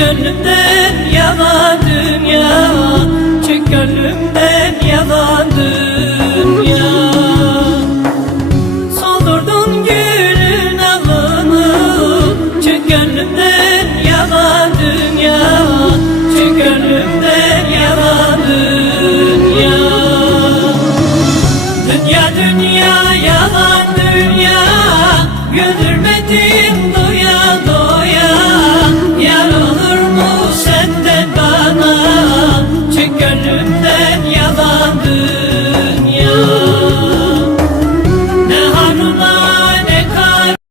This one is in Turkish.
gönlümden yalan dünya Çık gönlümden yalan dünya Soldurdun gülün alını Çık gönlümden yalan dünya Çık gönlümden yalan dünya Dünya dünya yalan dünya Güldürmedin duyanı